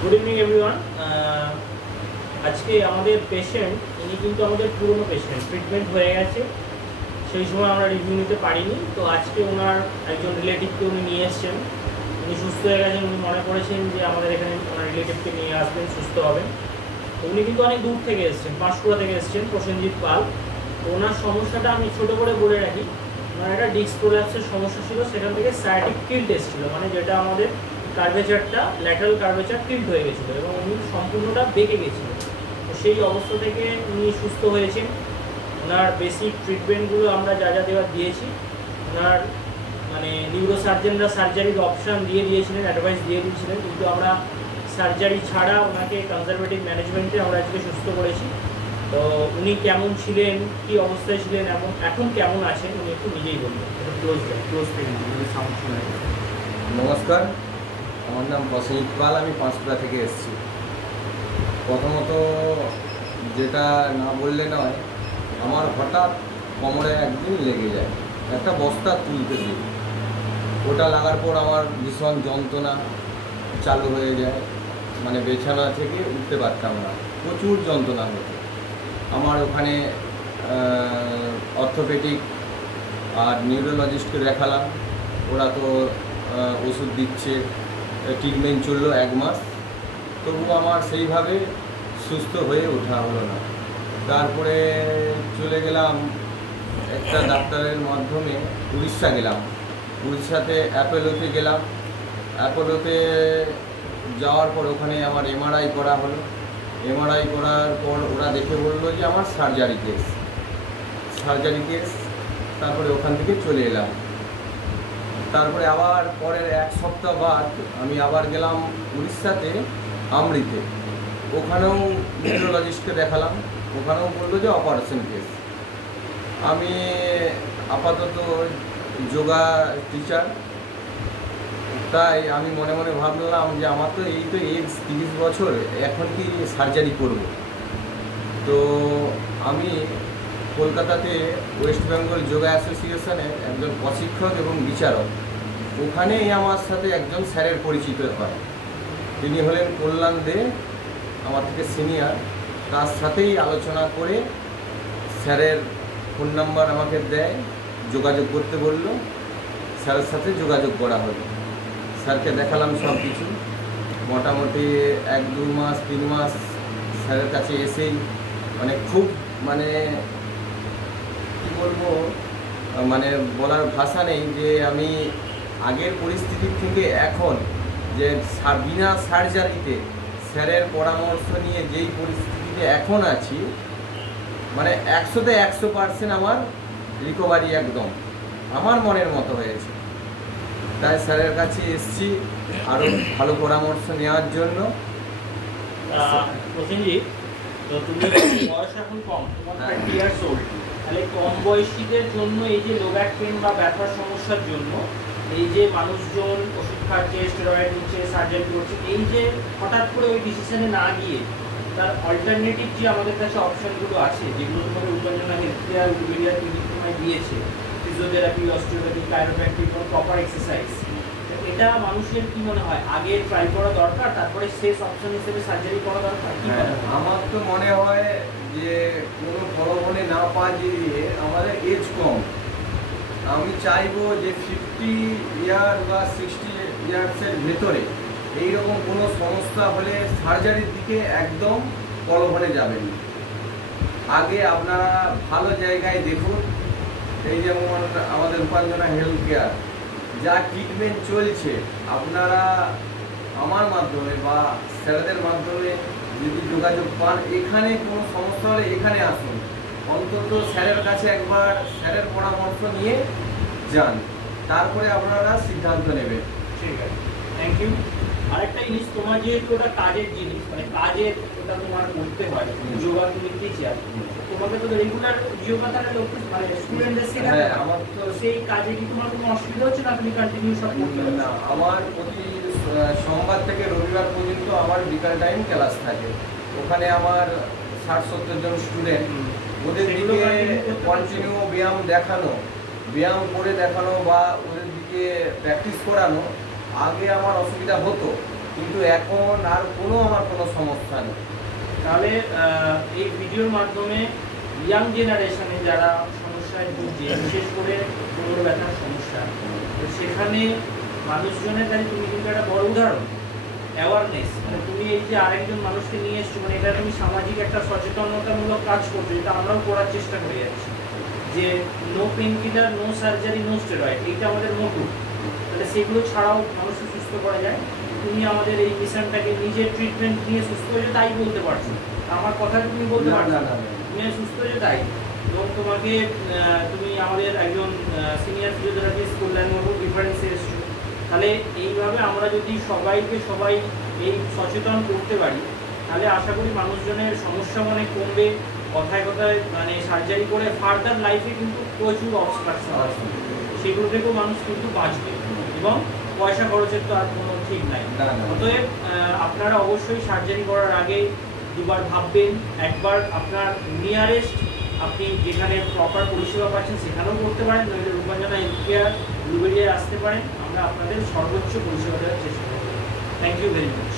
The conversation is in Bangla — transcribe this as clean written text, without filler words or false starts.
Good evening everyone. আজকে আমাদের পেশেন্ট ইনি কিন্তু আমাদের পুরনো পেশেন্ট, ট্রিটমেন্ট হয়ে গেছে, সেই সময় আমরা রিভিউ নিতে পারিনি। তো আজকে ওনার একজন রিলেটিভকে উনি নিয়ে এসছেন, উনি সুস্থ হয়ে গেছেন, উনি মনে করেছেন যে আমাদের এখানে ওনার রিলেটিভকে নিয়ে আসবেন, সুস্থ হবেন। তো উনি কিন্তু অনেক দূর থেকে এসছেন, পাঁশকুড়া থেকে এসছেন, প্রসেনজিৎ পাল। তো ওনার সমস্যাটা আমি ছোটো করে বলে রাখি। ওনার একটা ডিস্ক প্রোল্যাপসের সমস্যা ছিল, সেখান থেকে সায়াটিক টিল্ট এসেছিলো, মানে যেটা আমাদের কার্ভেচারটা, ল্যাটারাল কার্ভেচার টিল্ট হয়ে গেছিলো এবং উনি সম্পূর্ণটা বেঁকে গেছিলো। তো সেই অবস্থা থেকে উনি সুস্থ হয়েছেন। ওনার বেসিক ট্রিটমেন্টগুলো আমরা যা যা দেওয়ার দিয়েছি। ওনার মানে নিউরোসার্জেনরা সার্জারির অপশান দিয়ে দিয়েছিলেন, অ্যাডভাইস দিয়ে দিয়েছিলেন, কিন্তু আমরা সার্জারি ছাড়া ওনাকে কনজারভেটিভ ম্যানেজমেন্টে আমরা আজকে সুস্থ করেছি। তো উনি কেমন ছিলেন, কী অবস্থায় ছিলেন এবং এখন কেমন আছেন উনি একটু নিজেই বলবেন। নমস্কার, আমার নাম প্রসেনজিৎ পাল, আমি পাঁশকুড়া থেকে এসেছি। প্রথমত যেটা না বললে নয়, আমার হঠাৎ কোমরে একদিন লেগে যায়, একটা বস্তা তুলতে দিই, ওটা লাগার পর আমার ভীষণ যন্ত্রণা চালু হয়ে যায়, মানে বিছানা থেকে উঠতে পারতাম না, প্রচুর যন্ত্রণা হতো। আমার ওখানে অর্থোপেডিক আর নিউরোলজিস্টকে দেখালাম, ওরা তো ওষুধ দিচ্ছে, ট্রিটমেন্ট চললো 1 মাস, তবুও আমার সেইভাবে সুস্থ হয়ে ওঠা হলো না। তারপরে চলে গেলাম একটা ডাক্তারের মাধ্যমে উড়িষ্যা গেলাম, উড়িষ্যাতে অ্যাপোলোতে গেলাম। অ্যাপোলোতে যাওয়ার পর ওখানে আমার এমআরআই করা হলো। এমআরআই করার পর ওরা দেখে বললো যে আমার সার্জারি কেস। তারপরে ওখান থেকে চলে এলাম। তারপরে আবার পরের 1 সপ্তাহ বাদ আমি আবার গেলাম উড়িষ্যাতে, আমৃতে। ওখানেও নিউরোলজিস্টকে দেখালাম, ওখানেও বললো যে অপারেশন কেস। আমি আপাতত যোগা টিচার, তাই আমি মনে মনে ভাবলাম যে আমার তো এজ 30 বছর, এখন কি সার্জারি করব। তো আমি কলকাতাতে ওয়েস্ট বেঙ্গল যোগা অ্যাসোসিয়েশনের একজন প্রশিক্ষক এবং বিচারক, ওখানেই আমার সাথে একজন স্যারের পরিচিত হয়। তিনি হলেন কল্যাণ দে, আমার থেকে সিনিয়র। তার সাথেই আলোচনা করে স্যারের ফোন নাম্বার আমাকে দেয়, যোগাযোগ করতে বলল। স্যারের সাথে যোগাযোগ করা হলো, স্যারকে দেখালাম সব কিছু। মোটামুটি 1-2 মাস 3 মাস স্যারের কাছে এসেই মানে খুব কী বলবো, মানে বলার ভাষা নেই যে আমি আগের পরিস্থিতির থেকে এখন যে বিনা সার্জারিতে স্যারের পরামর্শ নিয়ে যেই পরিস্থিতিতে এখন আছি, মানে 100-তে 100% আমার রিকভারি একদম আমার মনের মতো হয়েছে। তাই স্যারের কাছে এসেছি আরও ভালো পরামর্শ নেওয়ার জন্য। প্রসেনজিৎ, তো তুমি বয়স এখন কম, তোমার 30 ইয়ার্স ওল্ড, তাহলে কম বয়সীদের জন্য এই যে লো ব্যাক পেন বা ব্যথার সমস্যার জন্য এই যে মানুষজন ওষুধ খাচ্ছে, স্টেরয়েড নিচ্ছে, সার্জারি করছে, এই যে হঠাৎ করে ওই ডিসিশনে না গিয়ে তার অল্টারনেটিভ যে আমাদের কাছে অপশনগুলো আছে, যেগুলো তোমাকে উপার্জনা হেলথ কেয়ার উইলিয়ার ক্লিনিক তোমায় দিয়েছে, ফিজিওথেরাপি, অস্টিওপ্যাথি, কাইরোপ্র্যাকটিক, প্রপার এক্সারসাইজ, এটা মানুষের কি মনে হয় আগে ট্রাই করা দরকার, তারপরে শেষ অপশন হিসেবে সার্জারি করা দরকার? আমার তো মনে হয় যে কোনো প্রলোভনে না পা দিয়ে, আমাদের এজ কম, আমি চাইবো যে 50 ইয়ার বা 60 ইয়ার্সের ভেতরে এইরকম কোনো সমস্যা হলে সার্জারির দিকে একদম প্রলোভনে যাবেন। আগে আপনারা ভালো জায়গায় দেখুন, এই যেমন আমাদের উপার্জনা হেলথ কেয়ার যা ট্রিটমেন্ট চলছে, আপনারা আমার মাধ্যমে বা স্যারদের মাধ্যমে যদি যোগাযোগ পান, এখানে কোনো সমস্যা হলে এখানে আসুন, অন্তত স্যারের কাছে একবার স্যারের পরামর্শ নিয়ে যান, তারপরে আপনারা সিদ্ধান্ত নেবেন। ঠিক আছে, থ্যাংক ইউ। আরেকটা জিনিস, তোমার যেহেতু ওটা কাজের জিনিস, মানে কাজের ওটা তোমার করতে হয়, যোগা তুমি টিচার, তোমাকে তো রেগুলার যোগা তারা লোক মানে স্টুডেন্টদের শেখাতে হয়, আমার তো সেই কাজে কি তোমার কোনো অসুবিধা হচ্ছে না? তুমি কন্টিনিউ সব করতে পারো? না, আমার প্রতি সোমবার থেকে রবিবার পর্যন্ত আমার বিকাল টাইম ক্লাস থাকে। ওখানে আমার 60-70 জন স্টুডেন্ট, ওদের দিকে কন্টিনিউ ব্যায়াম করে দেখানো বা ওদের দিকে প্র্যাকটিস করানো। আগে আমার অসুবিধা হতো, কিন্তু এখন আর আমার কোনো সমস্যা নেই। তাহলে এই ভিডিওর মাধ্যমে ইয়াং জেনারেশনে যারা সমস্যায় ভুগছে, বিশেষ করে কোমর ব্যথার সমস্যা, তো সেখানে মানুষজনের কাছে তুমি কিন্তু একটা বড় উদাহরণ, অ্যাওয়ারনেস। মানে তুমি এই যে আরেকজন মানুষকে নিয়ে এসছো, মানে এটা তুমি সামাজিক একটা সচেতনতামূলক কাজ করছো, এটা আমরাও করার চেষ্টা করে যাচ্ছি, যে no pain killer, no surgery, no steroid, এইটা আমাদের মোটো। তাহলে সেগুলো ছাড়াও মানুষকে সুস্থ করা যায়। তুমি আমাদের এই মিশনটাকে নিজের ট্রিটমেন্ট নিয়ে সুস্থ হয়েছে তাই বলতে পারছো, আমার কথা তুমি বলতে পারছো না, তুমি সুস্থ হয়েছে তাই। এবং তোমাকে তুমি আমাদের একজন সিনিয়র ফিজিওথেরাপিস্ট কল্যাণবাবু ডিফারেন্সে এসছো। তাহলে এইভাবে আমরা যদি সবাই এই সচেতন করতে পারি, তাহলে আশা করি মানুষজনের সমস্যা অনেক কমবে। কথায় কথায় মানে সার্জারি করে ফার্দার লাইফে কিন্তু প্রচুর অবস্ট্রাকশন আছে, সেগুলো থেকেও মানুষ কিন্তু বাঁচবে এবং পয়সা খরচের তো আর কোনো ঠিক নাই। অতএব আপনারা অবশ্যই সার্জারি করার আগে দুবার ভাববেন। একবার আপনার নিয়ারেস্ট আপনি যেখানে প্রপার পরিষেবা পাচ্ছেন সেখানেও করতে পারেন, নইলে রূপাঞ্জনা হেলথ কেয়ার ব্লুবেরিয়ায় আসতে পারেন। আমরা আপনাদের সর্বোচ্চ পরিষেবা দেওয়ার চেষ্টা করব। Thank you very much.